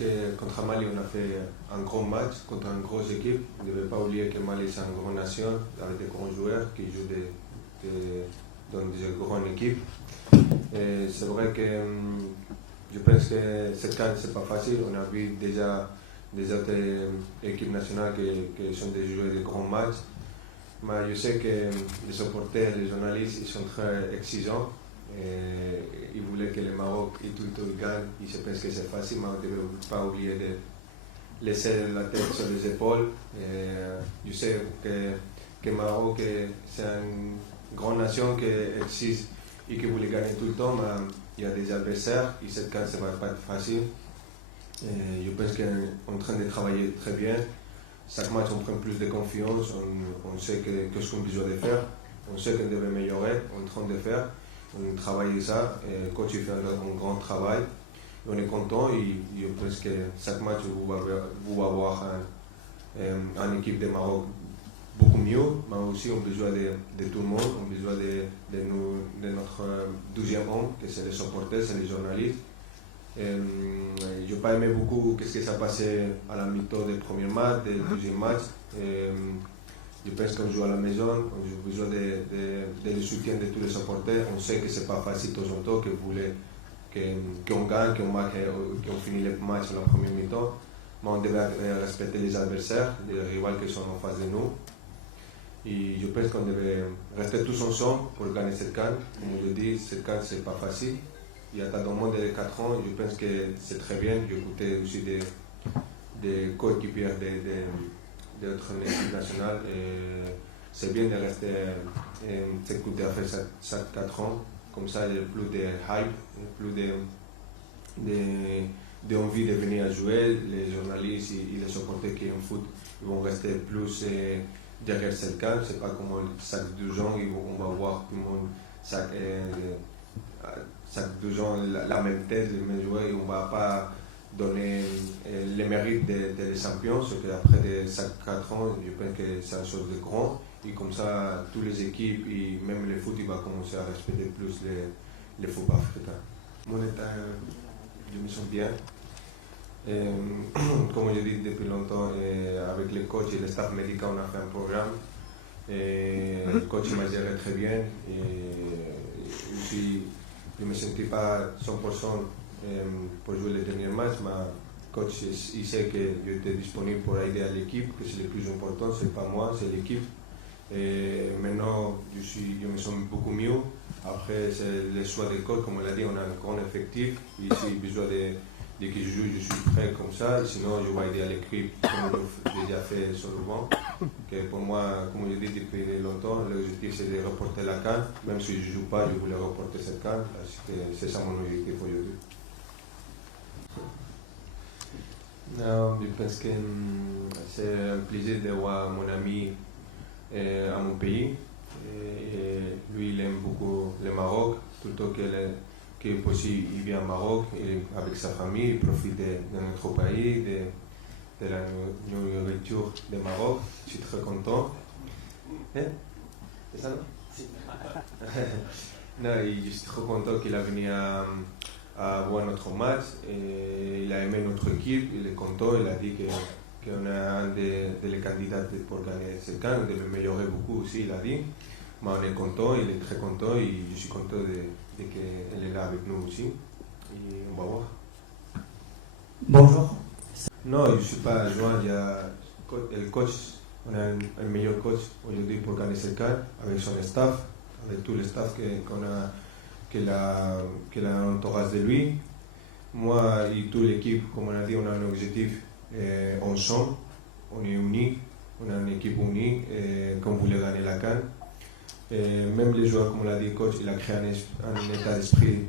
que contre Mali, on a fait un grand match contre une grosse équipe. On ne devait pas oublier que Mali, c'est une grande nation avec des grands joueurs qui jouent dans des grandes équipes. Et c'est vrai que je pense que cette CAN, c'est pas facile. On a vu déjà des autres équipes nationales qui sont des joueurs de grands matchs. Mais je sais que les supporters, les journalistes, ils sont très exigeants. Et ils voulaient que le Maroc et tout gagne. Ils se pensent que c'est facile, mais on ne devait pas oublier de laisser la tête sur les épaules. Et je sais que le Maroc, c'est une grande nation qui exige et qui voulait gagner tout le temps, mais il y a des adversaires et cette CAN, ça ne va pas être facile. Et je pense qu'on est en train de travailler très bien. Chaque match, on prend plus de confiance, on sait ce qu'on a besoin de faire, on sait qu'on devait améliorer, on est en train de faire. On travaille ça, et le coach fait un grand travail. On est content et je pense que chaque match, vous allez avoir une équipe de Maroc beaucoup mieux, mais aussi on a besoin de tout le monde, on a besoin de notre 12e homme, que c'est les supporters, c'est les journalistes. Je n'ai pas aimé beaucoup ce qui s'est passé à la mi-temps du premier match, du deuxième match. Je pense qu'on joue à la maison, on a besoin de soutien de tous les supporters. On sait que ce n'est pas facile de temps en temps, qu'on gagne, qu'on finit le match à la première mi-temps. Mais on devait respecter les adversaires, les rivaux qui sont en face de nous. Et je pense qu'on devait rester tous ensemble pour gagner cette CAN. Comme je dis, cette CAN, ce n'est pas facile. Il y a dans moins de 4 ans, je pense que c'est très bien. J'ai écouté aussi des coéquipiers d'autres équipes nationales. C'est bien de rester d'écouter après ces 4 ans. Comme ça, il y a plus de hype, plus d'envie de venir jouer. Les journalistes et les supporters qui en foot ils vont rester plus derrière cette CAN. Ce n'est pas comme chaque 2 ans, on va voir tout le monde chaque 2 ans la même tête, les mêmes joueurs, et on ne va pas donner les mérites des champions, ce qu'après chaque 4 ans, je pense que c'est une chose de grand, et comme ça, toutes les équipes, et même le foot, il va commencer à respecter plus le football africain. Mon état, je me sens bien. Comme je dis depuis longtemps, avec les coachs et le staff médical, on a fait un programme. Le coach m'a géré très bien. Je ne me sentais pas 100% pour jouer le dernier match, mais le coach il sait que j'étais disponible pour aider à l'équipe, que c'est le plus important, ce n'est pas moi, c'est l'équipe. Et maintenant, je me sens beaucoup mieux. Après, c'est le choix du coach, comme on l'a dit, on a un grand effectif. Ici, besoin de que je joue, je suis prêt comme ça. Sinon, je vais aider à l'équipe, comme j'ai déjà fait souvent. Que pour moi, comme je dis depuis longtemps, l'objectif c'est de reporter la CAN. Même si je ne joue pas, je voulais reporter cette CAN. C'est ça mon objectif aujourd'hui. Non, je pense que c'est un plaisir de voir mon ami à mon pays. Et lui, il aime beaucoup le Maroc. Tout le temps qu'il possible, il vient au Maroc avec sa famille, il profite de notre pays, de la nourriture du Maroc. Je suis très content. C'est ça, non? Non, je suis très content qu'il a venu à voir notre match. Et il a aimé notre équipe, il est content, il a dit qu'on est un des candidats pour gagner cette CAN. On devait améliorer beaucoup aussi, il a dit. Mais on est content, il est très content et je suis content qu'elle est là avec nous aussi. Et on va voir. Bonjour. Non, je ne suis pas joint. Il y a le coach, on a un meilleur coach aujourd'hui pour gagner cette CAN avec son staff, avec tout le staff qu'il a entourage de lui. Moi et toute l'équipe, comme on a dit, on a un objectif ensemble. On est unis, on a une équipe unie qu'on voulait gagner la CAN. Même les joueurs, comme on l'a dit, le coach, il a créé un état d'esprit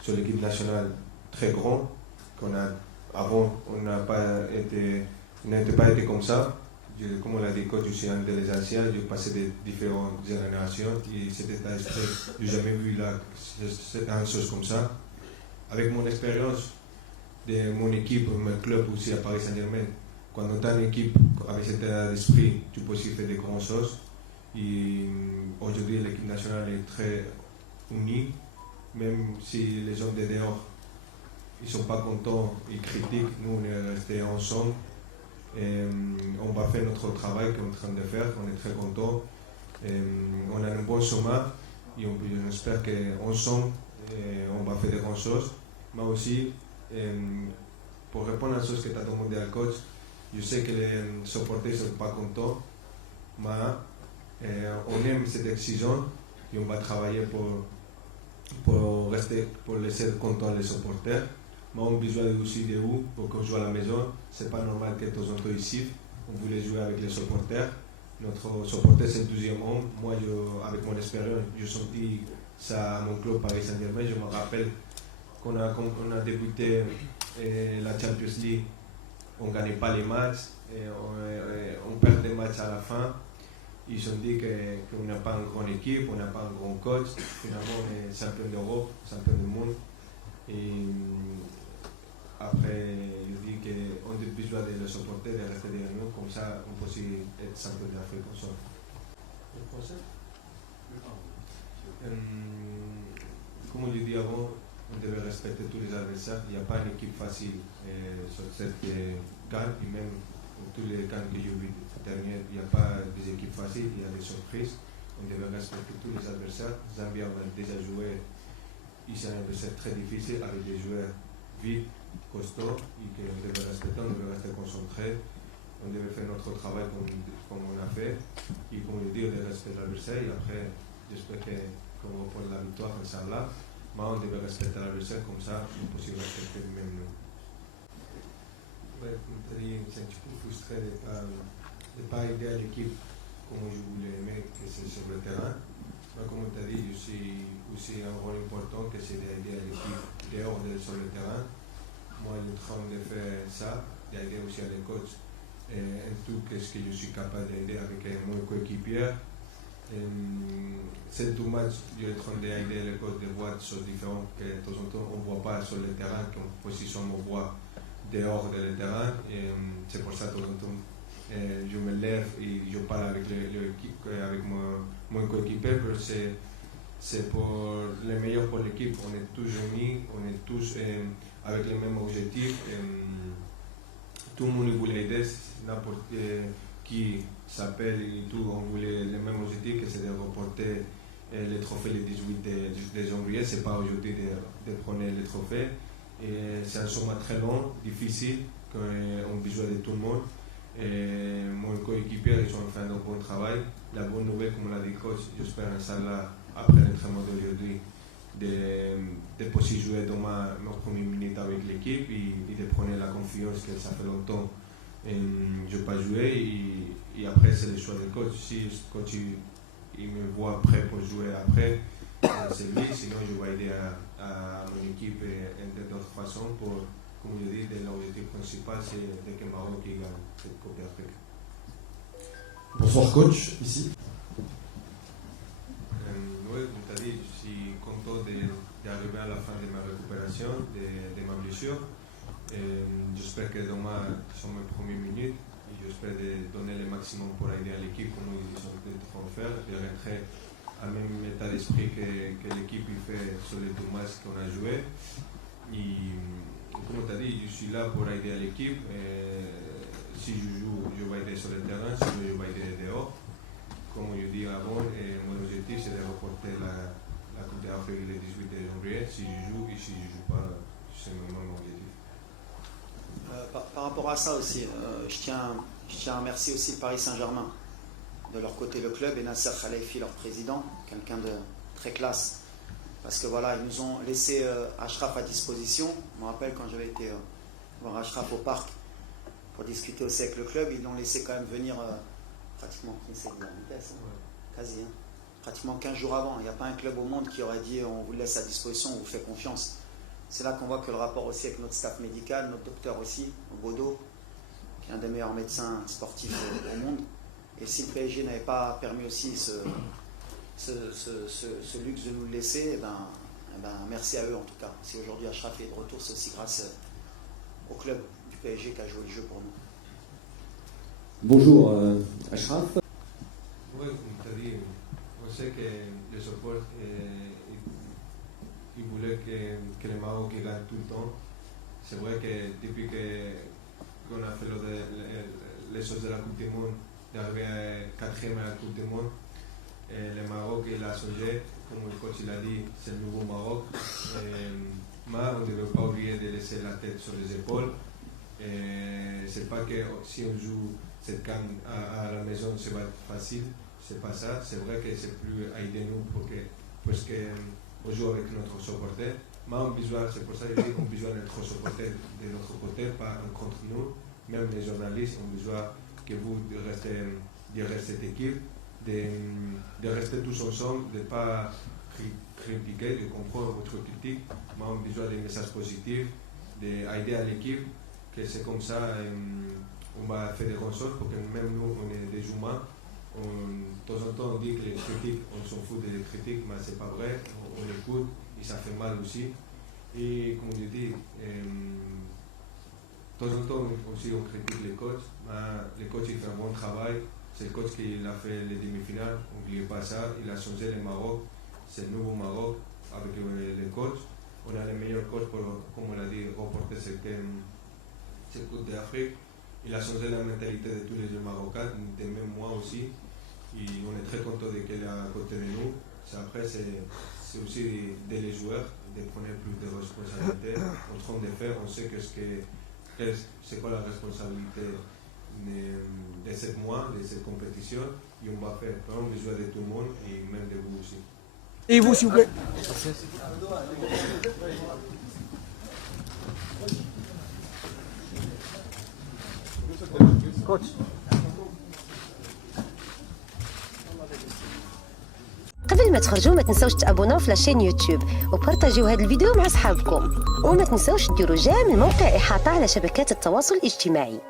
sur l'équipe nationale très grand. Avant, on n'était pas été comme ça. Comme on l'a dit, coach, je suis un des anciens, j'ai passé de différentes générations et cet état d'esprit, je n'ai jamais vu une chose comme ça. Avec mon expérience de mon équipe, mon club aussi à Paris Saint-Germain, quand on a une équipe avec cet état d'esprit, tu peux aussi faire de grandes choses. Et aujourd'hui, l'équipe nationale est très unie, même si les gens de dehors ils ne sont pas contents, ils critiquent. Nous, on est restés ensemble. On va faire notre travail qu'on est en train de faire. On est très contents. On a un bon chemin et on espère qu'ensemble, on va faire de grandes choses. Mais aussi, pour répondre à la chose que tu as demandé à coach, je sais que les supporters ne sont pas contents, mais on aime cette exigence et on va travailler pour laisser contents les supporters. Mais on a besoin aussi de vous pour qu'on joue à la maison. Ce n'est pas normal que tous autres ici, on voulait jouer avec les supporters. Notre supporter, c'est le 12e homme. Moi, avec mon expérience, je senti ça à mon club Paris Saint-Germain. Je me rappelle qu'on a débuté la Champions League, on ne gagnait pas les matchs, et on perd des matchs à la fin. Ils ont dit qu'on n'a pas une grande équipe, on n'a pas un grand coach. Finalement, on est champion d'Europe, champion du monde. Et après, il dit qu'on a besoin de les supporter, de rester derrière nous, comme ça on peut aussi être champion d'Afrique ensemble. Comme je dis avant, on devait respecter tous les adversaires. Il n'y a pas une équipe facile sur cette gagne, et même tous les camps que j'ai vus dernier, il n'y a pas des équipes faciles, il y a des surprises. On devait respecter tous les adversaires. Zambie a déjà joué, c'est un adversaire très difficile avec des joueurs vite, costauds, et qu'on devait respecter, on devait rester concentré. On devait faire notre travail comme on a fait, et comme je dis, on devait respecter l'adversaire, et après, j'espère qu'on va prendre la victoire, Inch'Allah. Mais on devait respecter l'adversaire, comme ça, on peut aussi respecter même nous. Ouais, comme tu as dit, c'est un petit peu frustré de ne pas aider à l'équipe comme je voulais aimer que c'est sur le terrain. Mais comme tu as dit, je suis aussi un rôle important que c'est d'aider à l'équipe dehors sur le terrain. Moi, je suis en train de faire ça, d'aider aussi à les coachs et tout ce que je suis capable d'aider avec mon coéquipier. C'est tout match, je suis en train d'aider les coachs de voir des choses différentes que de temps en temps on ne voit pas sur le terrain, qu'en position on voit dehors du terrain. C'est pour ça que de temps en temps je me lève et je parle avec mon coéquipier, parce que c'est pour le meilleur pour l'équipe. On est tous unis, on est tous avec les mêmes objectifs. Tout le monde voulait aider, n'importe qui s'appelle et tout, on voulait le même objectif, que c'est de remporter le trophée le 18 de janvier. C'est pas aujourd'hui de prendre le trophée. C'est un chemin très long, difficile, qu'on a besoin de tout le monde. Mon coéquipier, ils ont fait un bon travail. La bonne nouvelle, comme l'a dit coach, j'espère Inch'Allah, après l'entraînement d'aujourd'hui, de pouvoir jouer demain mes premières minutes avec l'équipe et de prendre la confiance que ça fait longtemps je n'ai pas joué. Et après, c'est le choix du coach. Si le coach il me voit prêt pour jouer après, c'est lui. Sinon, je vais aider à mon équipe d'autres façons pour, comme je dis, l'objectif principal, c'est que Maroc gagne cette Coupe d'Afrique. Bonsoir coach, ici. Oui, comme tu as dit, je suis content d'arriver à la fin de ma récupération, de ma blessure. J'espère que demain sont mes premières minutes. J'espère donner le maximum pour aider à l'équipe comme ils sont en train de faire. De rentrer à même état d'esprit que l'équipe fait sur les deux matchs qu'on a joués. Et comme tu as dit, je suis là pour aider à l'équipe. Si je joue, je vais aider sur le terrain, sinon je vais aider dehors. Comme je dis avant, mon objectif c'est de remporter la Coupe d'Afrique le 18 janvier. Si je joue et si je ne joue pas, c'est mon objectif. Par rapport à ça aussi, je tiens à remercier aussi le Paris Saint-Germain. De leur côté, le club, et Nasser Khalifi, leur président, quelqu'un de très classe. Parce que voilà, ils nous ont laissé Achraf à disposition. Je me rappelle quand j'avais été voir Achraf au parc pour discuter aussi avec le club, ils l'ont laissé quand même venir pratiquement 15 quasi, hein, pratiquement 15 jours avant. Il n'y a pas un club au monde qui aurait dit on vous laisse à disposition, on vous fait confiance. C'est là qu'on voit que le rapport aussi avec notre staff médical, notre docteur aussi, Bodo, qui est un des meilleurs médecins sportifs au monde. Et si le PSG n'avait pas permis aussi ce luxe de nous le laisser, merci à eux en tout cas. Si aujourd'hui Achraf est de retour, c'est aussi grâce au club du PSG qui a joué le jeu pour nous. Bonjour Achraf. Oui, comme tu as dit, on sait que le support, il voulait que le Maroc gagne tout le temps. c'est vrai que depuis qu'on a fait les choses de la Coupe du Monde, d'arriver quatrième à la Coupe du Monde, le Maroc, il a changé, comme le coach l'a dit, c'est le nouveau Maroc. Mais on ne devait pas oublier de laisser la tête sur les épaules. C'est pas que si on joue cette CAN à la maison, ça va être facile. C'est pas ça. C'est vrai que c'est plus aider nous parce qu'on joue avec notre supporter. Mais on besoin, c'est pour ça que je dis qu'on a besoin d'être supporter de notre côté, pas contre nous. Même les journalistes ont besoin que vous de rester cette équipe, de rester tous ensemble, de ne pas critiquer, de comprendre votre critique. Mais on a besoin des messages positifs, d'aider à l'équipe, que c'est comme ça on va faire des grandes choses, parce que même nous, on est des humains. De temps en temps, on dit que les critiques, on s'en fout des critiques, mais c'est pas vrai. On écoute, et ça fait mal aussi. Et comme je dis, de temps en temps aussi on critique les coachs, mais les coachs ils font un bon travail. C'est le coach qui a fait les demi-finales, n'oubliez pas ça. Il a changé le Maroc, c'est le nouveau Maroc avec les coachs. On a les meilleurs coachs pour, comme on l'a dit, remporter cette Coupe d'Afrique. Il a changé la mentalité de tous les jeunes Marocains, de même moi aussi. Et on est très content qu'elle est à côté de nous. Après, c'est aussi d'aider les joueurs, de prendre plus de responsabilités. En train de faire, on sait c'est quoi la responsabilité de 7 mois, de cette compétition. Et on va faire vraiment les joueurs de tout le monde et même de vous aussi. Et vous, s'il vous plaît. Coach. قبل ما تخرجوا ما تنسوش تابوناو في لاشين يوتيوب وبارطاجيو هذا الفيديو مع اصحابكم وما تنسوش ديروا جيم الموقع احاطه على شبكات التواصل الاجتماعي.